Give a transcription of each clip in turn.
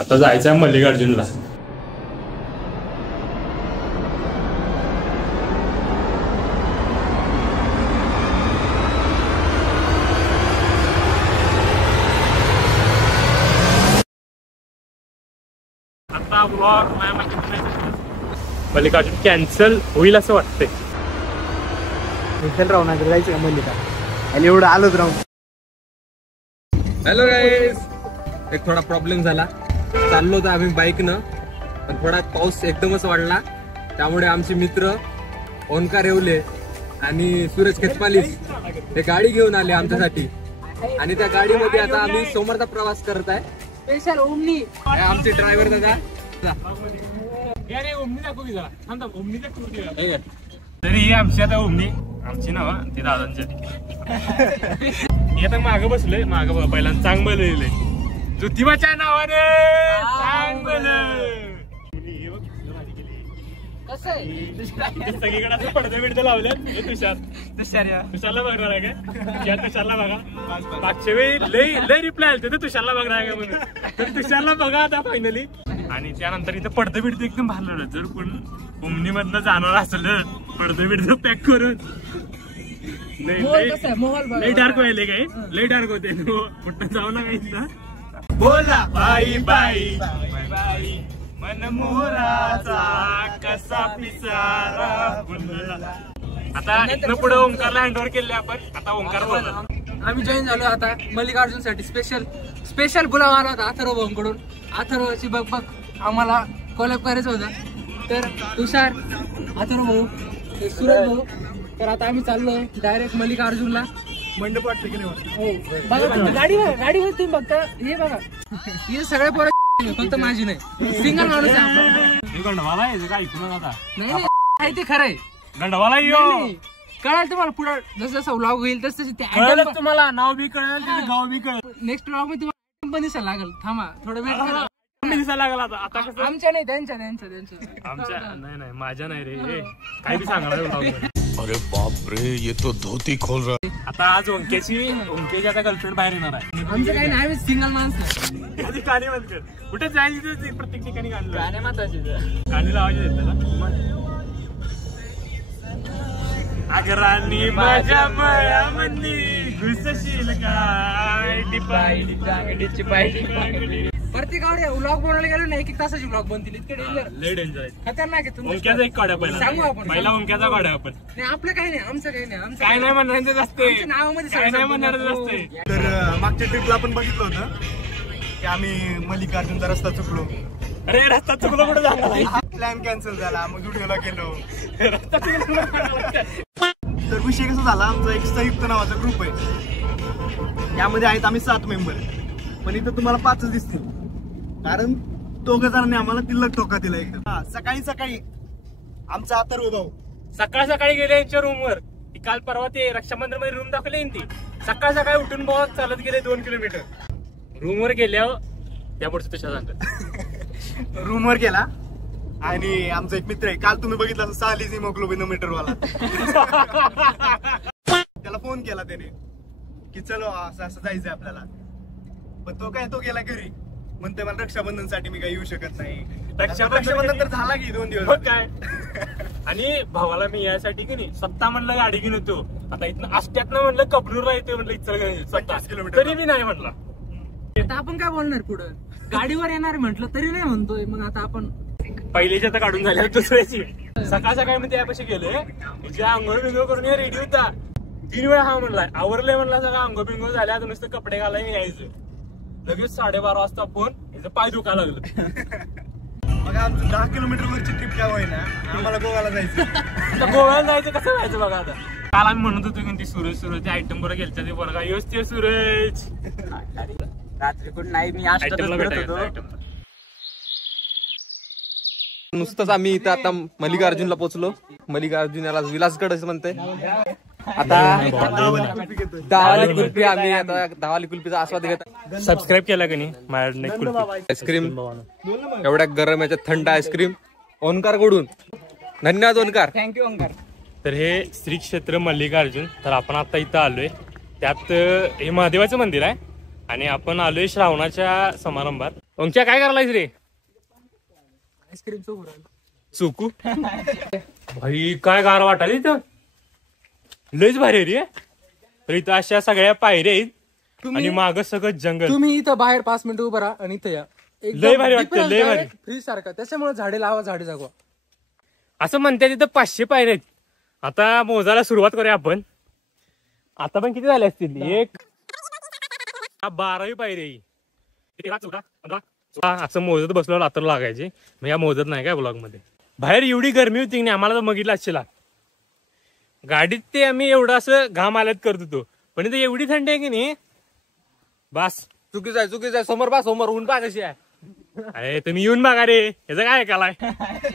आता जायचं आहे मल्लिकार्जुनला. आता ब्लॉग मल्लिकार्जुन कॅन्सल होईल असं वाटतंय. राहू ना जायचं का मल्लिका आणि एवढं आलोच राहून. हॅलो गाईज, एक थोडा प्रॉब्लेम झाला. चाललो होतो आम्ही बाईकनं, पण थोडा पाऊस एकदमच वाढला. त्यामुळे आमचे मित्र ओंकार येवले आणि सूरज खेचपालीस हे गाडी घेऊन आले आमच्यासाठी. आणि त्या गाडीमध्ये आता आम्ही सोमवारचा प्रवास करत आहे. स्पेशल ओमनी आमचे ड्रायव्हर दादा. तरी ही आमची आता ओमनी, आमची नाव ती दादांची. आता मागं बसलोय, मागं पहिल्यांदा चांगलं लिहिलंय ज्योतिबाच्या नावाने चांगलं. सगळीकडे असं पडदे बिडदे लावले. तुषारला बघणार आहे का? तुषारला बघा. मागच्या वेळी लय रिप्लाय आले तुषारला बघणार आहे का म्हणून. तर तुषारला बघा आता फायनली. आणि त्यानंतर इथं पडदे बिडदे एकदम भारलं. जर कोण ओमनी मधनं जाणार असेल पडदे बिडदे पॅक करून. लय डार्क व्हायले काय, लय डार्क होते. कुठं जाऊ ना काही बोला बाई बाई बाई मन मोराचा कसा पिसारा फुलला. आता इथनं पुढे ओंकारला हँडओव्हर केले आपण. आता ओंकार बोलला. आम्ही जॉईन झालो आता मल्लिकार्जुन साठी. स्पेशल गुलाब आला होता अथर्व भाऊंकडून. अथर्वची बघ आम्हाला कोलॅब करायचं होतं. तर तुषार, अथर्व भाऊ, सूरज भाऊ. तर आता आम्ही चाललो डायरेक्ट मल्लिकार्जुनला. मंडप वाटतं की नाही? हो बघा गाडीवर तुम्ही बघता. हे बघा हे सगळे पोरं, फक्त माझी नाही. सिंगल माणूस आहे. गंडवाला आहे का ऐकून आता? नाही ते खरंय. गंडवाला कळाल तुम्हाला पुढे जसं जसं व्लॉग होईल तसं तुम्हाला नाव बी कळेल, गाव बी कळेल. नेक्स्ट व्लॉग मध्ये तुम्हाला पण दिसायला लागेल. थांबा थोडं वेट करा. दिसायला लागला आता कसं? आमच्या नाही, त्यांच्या आमच्या नाही माझ्या नाही रे. काय बी सांगणार. अरे बाप रे, ये तो धोती खोल रहा. आता आज ओंक्याची आता गर्लफ्रेंड बाहेर येणार आहे. आमचं काही नाही, आम्ही सिंगल माणसं. गाणी बंद कर. कुठे जायचं प्रत्येक ठिकाणी गाणी महत्वाचे. गाणी लावायची त्याला. अगरांनी माझ्या मळ्यामंदी घुसशील काय टिपाईची पाय. प्रत्येकावर व्लॉग बनवायला गेलो ना, 1-1 तासाची व्लॉग बनतील. इतके डेंजर, लय डेंजर आहे. खतरनाक आहे. तुम्ही ओंक्याचा एक काढा पहिला. सांगू आपण. पहिला ओंक्याचा काढा आपण. नाही आपलं काही नाही, आमचं काही नाही. आमचं काय नाही म्हणायचं असते, नावामध्ये काय नाही म्हणायचं असते. तर मागच्या ट्रिपला आपण बघितलं होतं की आम्ही मल्लिकार्जुनचा रस्ता चुकलो. अरे रस्ता चुकलो कुठे झाला? प्लॅन कॅन्सल झाला. मग व्हिडिओला गेलो. तर विषय कसा झाला, आमचा एक संयुक्त नावाचा ग्रुप आहे. यामध्ये आहेत आम्ही 7 मेंबर. पण इथं तुम्हाला 5च दिसतील, कारण 2 जणांनी आम्हाला तिल्लक ठोका दिला एकदम. सकाळी आमचा अथर्व भाऊ सकाळी गेले यांच्या रूमवर. काल परवा ते रक्षाबंधन मध्ये रूम दाखवले. ती सकाळी उठून बहुत चालत गेले 2 किलोमीटर. रूमवर गेल्यावर त्यापुढचं तुझ्या सांगत रूमवर गेला. आणि आमचा एक मित्र आहे, काल तुम्ही बघितला असं 6 हिमोग्लोबिनोमीटर वाला. त्याला फोन केला त्याने की चलो असं जायचंय आपल्याला. पण तो गेला घरी. म्हणतोय मला रक्षाबंधनसाठी मी काही येऊ शकत नाही. रक्षाबंधन तर झाला की 2 दिवस काय. आणि भावाला मी यासाठी की नाही स्वतः म्हणलं गाडी घेऊन येतो. आता इथनं आष्ट्यातनं म्हणलं कबनूरला येतोय म्हणलं इथं 27 किलोमीटर. तरी मी नाही म्हटलं. आता आपण काय बोलणार पुढं? गाडीवर येणार म्हटलं तरी नाही म्हणतोय. मग आता आपण पहिलीची आता काढून झाल्या दुसऱ्याची. सकाळी मी त्यापाशी गेले. तिच्या आंघोळ बिंगोळ करून रेडी होता. 3 वेळा हा म्हणलाय आवरलंय म्हणला. सगळं आंघोळ बिंगोळ झाल्या, आता नुसतं कपडे घालायला यायचं. लगेच 12:30 वाजता फोन. याचं पाय दुखायला लागलं. बघा आमचं 10 किलोमीटरवरची ट्रिप काय होईना, आम्हाला गोव्याला जायचं. गोव्याला जायचं कसं व्हायचं बघा आता. काल आम्ही म्हणत होतो की ती सूरज ते आयटम बरोबर गेलच्या ते बरं का ते सूरज. रात्री कुठं नाही, मी आज नुसतंच आम्ही इथं आता मल्लिकार्जुनला पोहोचलो. मल्लिकार्जुन याला विलासगड असं म्हणते. आता 10 कुल्फी आम्ही आता 10 कुल्फीचा आस्वाद घेत. सबस्क्राईब केला का नाही माझ्याकडे कुल्फी आईस्क्रीम, एवढ्या गरम याच्यात थंड आईस्क्रीम ओंकार कडून. धन्यवाद ओंकार. थँक्यू ओंकार. तर हे श्री क्षेत्र मल्लिकार्जुन. तर आपण आता इथं आलोय. त्यात हे महादेवाचं मंदिर आहे आणि आपण आलोय श्रावणाच्या समारंभात. ओंच्या काय करायलायस रे? आईस्क्रीम चुकू भाई काय गार वाटायला इथं, लयच भारी रे. तर इथं अशा सगळ्या पायऱ्या आहेत आणि माग सगळं जंगल. तुम्ही इथं बाहेर 5 मिनिटं उभं राहा आणि इथं या. लय भारी वाटतं, लय भारी. फ्रीज सारखं, त्याच्यामुळे झाडे लावा, झाडे जगवा. असं म्हणतात तिथं 500 पायऱ्या आहेत. आता मोजायला सुरुवात करूया आपण. आता पण किती झाले असतील? 1 12वी पायरी आहे. 13, 14, 15, 16 असं मोजत बसलो तर लागायचे. मग या मोजत नाही काय ब्लॉग मध्ये. बाहेर एवढी गरमी होती की आम्हाला तर बघितलं असेल. गाडीत ते आम्ही एवढं असं घाम आल्यात करत होतो, पण इथं एवढी थंडी आहे की नाही बस. चुकीचं आहे. समोर बा, समोर ऊन पा कशी आहे. अरे तुम्ही येऊन बघा रे, याचं काय ऐकायलाय.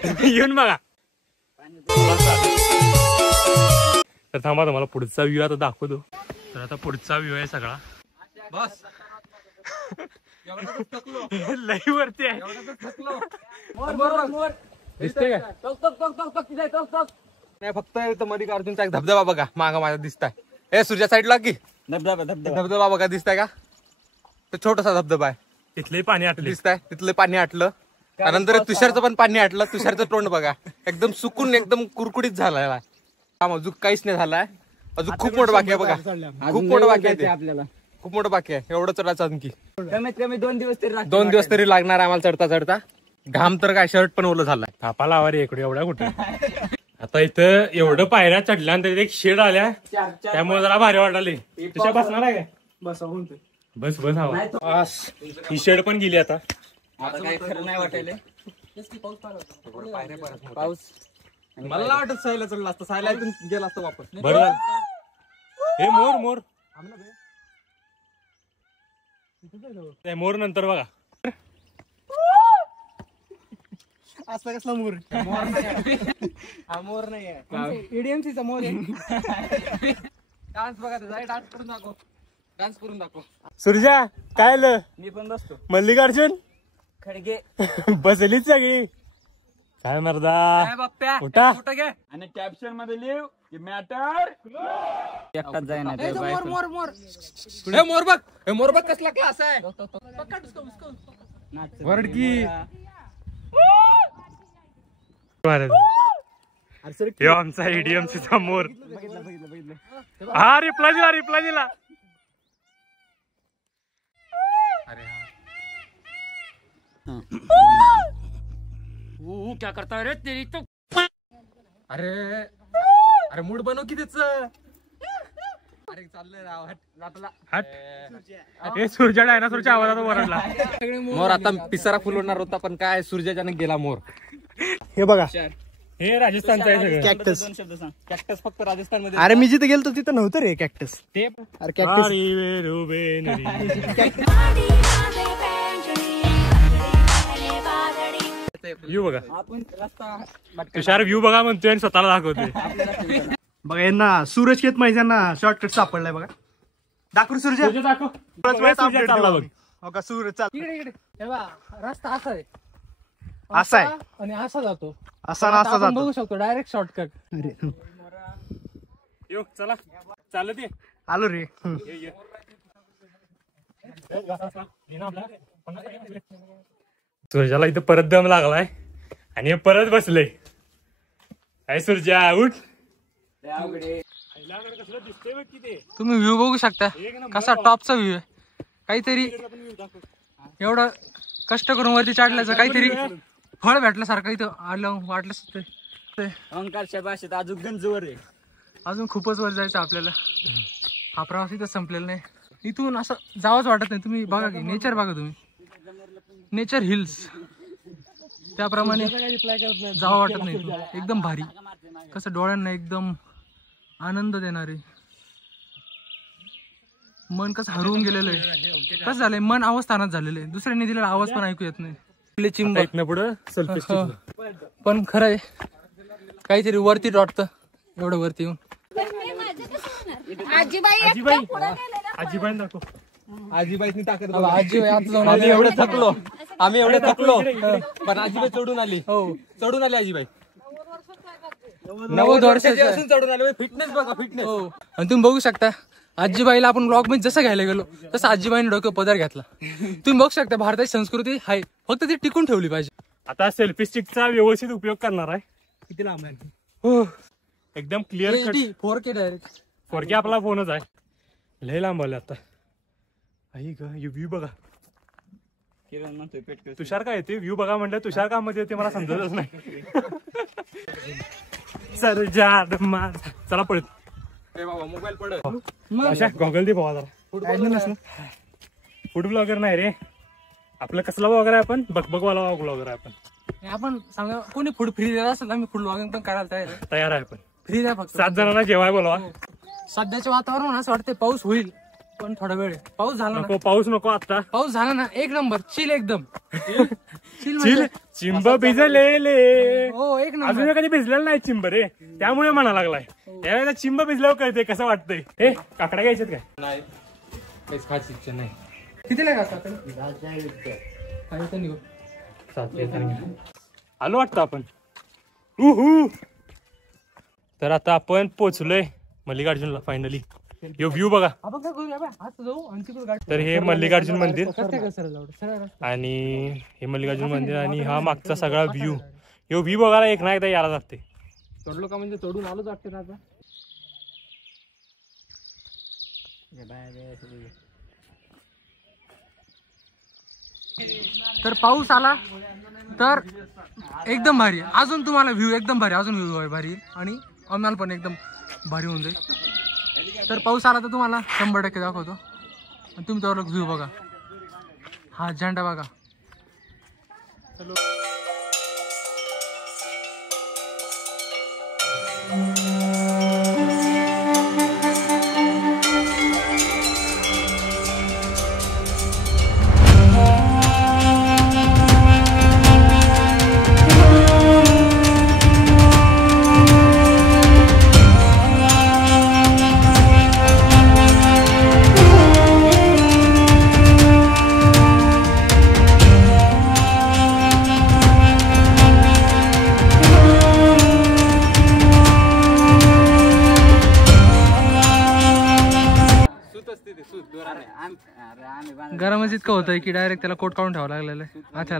तुम्ही येऊन बघा. तर थांबा तुम्हाला पुढचा व्ह्यू आता दाखवतो. तर आता पुढचा व्ह्यू आहे सगळा. बस लई वरती आहे. दिसतंय का? नाही, फक्त इथं मल्लिकार्जुनचा एक धबधबा बघा मागा माझा दिसताय. ए सूर्या साईडला की धबधबा बघा, दिसताय का? तो छोटासा धबधबा आहे. तिथले पाणी आटले दिसताय, तिथलं पाणी आटलं. त्यानंतर तुषारचं पण पाणी आटलं. तुषारचं तोंड बघा, एकदम सुकून एकदम कुरकुडीत झालाय. अजून काहीच नाही झालाय. अजून खूप मोठं बाकी आहे बघा, खूप मोठं बाकी आहे. आपल्याला खूप मोठं बाकी आहे. एवढं चढायचं आणखी कमीत कमी 2 दिवस तरी लागणार आम्हाला चढता. घाम तर काय, शर्ट पण ओलं झालाय. थापा लावा रे इकडे, एवढ्या कुठे. आता इथं एवढं पायऱ्या चढल्यानंतर एक शेड आल्या, त्यामुळे जरा भारी वाटाले. तुझ्या बसणार आहे काय? बस हवा. ही शेड पण गेली आता. पाऊस मला नाही वाटत सायला चढला असतं, सायला इथून गेला असतं वापस. बरं हे मोर मोर नंतर बघा. असला कसला मोर? हा मोर नाही आहे, ईडीएमसीचा मोर आहे. डान्स बघा, डान्स करून दाखव. सुरजा काय आलं? मी पण बसतो. मल्लिकार्जुन खडगे बसलीच सगळी. काय मर्दा उठा. आणि कॅप्शन मध्ये लिव की मॅटर एकटाच जाय ना. मोर बघ कसला क्लास आहे. वरड की आमचा ईडीएमसीचा मोर. हा रिप्लाय दिला. क्या करता रे तेरी तो. अरे मूड बनव की त्याच. अरे चाललंय हट. हे सूर्या डायनासोरच्या आवाजात वरडला. मोर आता पिसारा फुलवणार होता, पण काय सूर्याच्याने गेला मोर. हे बघा, हे राजस्थानचं आहे सगळं. कॅक्टस. कॅक्टस फक्त राजस्थान मध्ये. अरे मी जिथे गेलतो तिथं नव्हतं रे कॅक्टस. ते अरे कॅक्टस व्ह्यू बघा. तुषार व्ह्यू बघा म्हणतोय आणि स्वतःला दाखवतोय. बघा यांना सूरज केतमाळी यांना शॉर्टकट सापडलाय बघा. दाखव सूर्य. दाखव. चालला बघ. हो का सूरज चाल. इकडे रस्ता असा आहे, असा आहे आणि असा जातो. असा ना असा जातो. बघू शकतो डायरेक्ट शॉर्टकट. यो चला चालत ये. आलो रे. सूर्याला इथं परत दम लागलाय आणि हे परत बसले. काय सूर्या उठ. तुम्ही व्ह्यू बघू शकता कसा टॉपचा व्ह्यू आहे. काहीतरी एवढं कष्ट करून वरती चढल्याचं काहीतरी फळ भेटल्यासारखं इथं आलं वाटलं. ओंकारच्या भाषेत अजून गंजवर आहे. अजून खूपच वर जायचं आपल्याला. हा प्रवास इथं संपलेला नाही. इथून असं जावंच वाटत नाही. तुम्ही बघा की नेचर बघा, तुम्ही नेचर हिल्स, त्याप्रमाणे जावं वाटत नाही. एकदम भारी, कसं डोळ्यांना एकदम आनंद देणारे. मन कसं हरवून गेलेलं आहे. कसं झालंय, मन अवस्थानात झालेलं आहे. दुसऱ्यांनी दिलेला आवाज पण ऐकू येत नाही. पण खरं आहे काहीतरी वरती वाटतं एवढं वरती येऊन. आजीबाई दाखव. आजीबाईनी ताकद. आम्ही एवढे थकलो पण आजीबाई चढून आली. चढून आली आजीबाई. 90 वर्षाची असून चढून आली. फिटनेस बघा, फिटनेस. आणि तुम्ही बघू शकता आजीबाईला आपण ब्लॉग मध्ये जसं घ्यायला गेलो तसं आजीबाईने डोक्यावर पदर घेतला. तुम्ही बघू शकता भारताची संस्कृती आहे, फक्त ती टिकून ठेवली पाहिजे. आता सेल्फी स्टिकचा व्यवस्थित उपयोग करणार आहे. किती लांब आहे? हो एकदम clear cut 4K direct. 4K आपला फोनच आहे. लय लांब आले आता. आई ग व्ह्यू बघा. तुषार काय येते व्ह्यू बघा म्हणलं, तुषार का मध्ये येते मला समजतच नाही. सरजार मार चला पळत. मोबाईल पडत. अशा गॉगल दे भावा जरा. फूड ब्लॉगर नाही रे आपलं. कसला ब्लॉगर आहे आपण? बकबकवाला ब्लॉगर आहे आपण. आपण सांगा कोणी फूड फ्री देत असेल आम्ही फूड ब्लॉगिंग पण करायला तयार आहे आपण. फ्री द्या फक्त. 7 जणांना जेवाय बोलवा. सध्याच्या वातावरण असं वाटतं पाऊस होईल पण थोडा वेळ. पाऊस झाला नको पाऊस नको आता. पाऊस झाला ना एक नंबर चिल एकदम. चिल चिंब भिजलेले. हो एक नंबर. अजून कधी भिजलेलं नाही चिंब रे, त्यामुळे म्हणा लागलाय. यावेळेला चिंब भिजल्यावर कळते कसं वाटतंय. हे काकडा घ्यायच्यात काय? नाही काहीच खायची इच्छा नाही. किती लागत आलो वाटतं आपण. तर आता आपण पोहोचलोय मल्लिकार्जुनला फायनली. यो व्ह्यू बघा. तर हे मल्लिकार्जुन मंदिर आणि हे मल्लिकार्जुन मंदिर आणि हा मागचा सगळा व्ह्यू. यो व्ह्यू बघायला एक ना एकदा यायला लागते. चढलो का म्हणजे चढून आलोच वाटते ना आता. तर पाऊस आला तर एकदम भारी. अजून तुम्हाला व्ह्यू एकदम भारी, अजून व्ह्यू आहे भारी आणि आम्हाला पण एकदम भारी होऊन जाईल. तर पाऊस आला तर तुम्हाला 100% दाखवतो. आणि तुम्ही त्यावर व्ह्यू बघा. हा झेंडा बघा. गरमच इतकं होतंय की डायरेक्ट त्याला कोट काढून ठेवावं लागलेलं आहे. अच्छा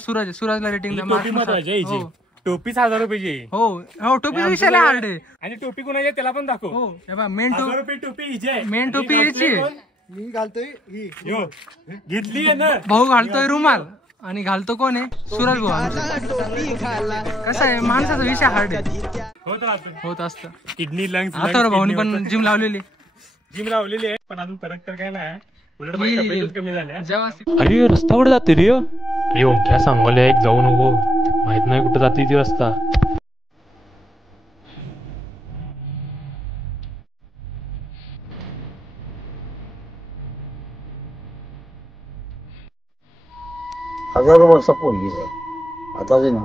सूरज, सूरजला रेटिंग टोपी महत्वाची आहे हिची. टोपीच 1000 रुपयाची. हो हो टोपी विषयाला हार्ड आहे. आणि टोपी कोणाची त्याला पण दाखव. हो हे बघ मेन 1000 रुपये टोपी हिची आहे. मेन टोपी हिची आहे. मी घालतोय ही. यो घेतली आहे ना. भाऊ घालतोय रुमाल आणि घालतो कोण आहे? सूरज भाऊ. कसं आहे माणसाचा विषय हार्ड आहे. होत असतं. Kidney lungs. आता भाऊनी पण जिम लावलेली. जिम लावलेली आहे पण अजून फरक तर काय नाही. उलट माझी तब्येतच कमी झाली. जेव्हा अरे रस्ता कुठे जाते रे? अरे ओंक्या सांगोले एक जाऊ नको, माहित नाही कुठे जाते ती रस्ता. हजारो वर्षापूर्वी आता जे ना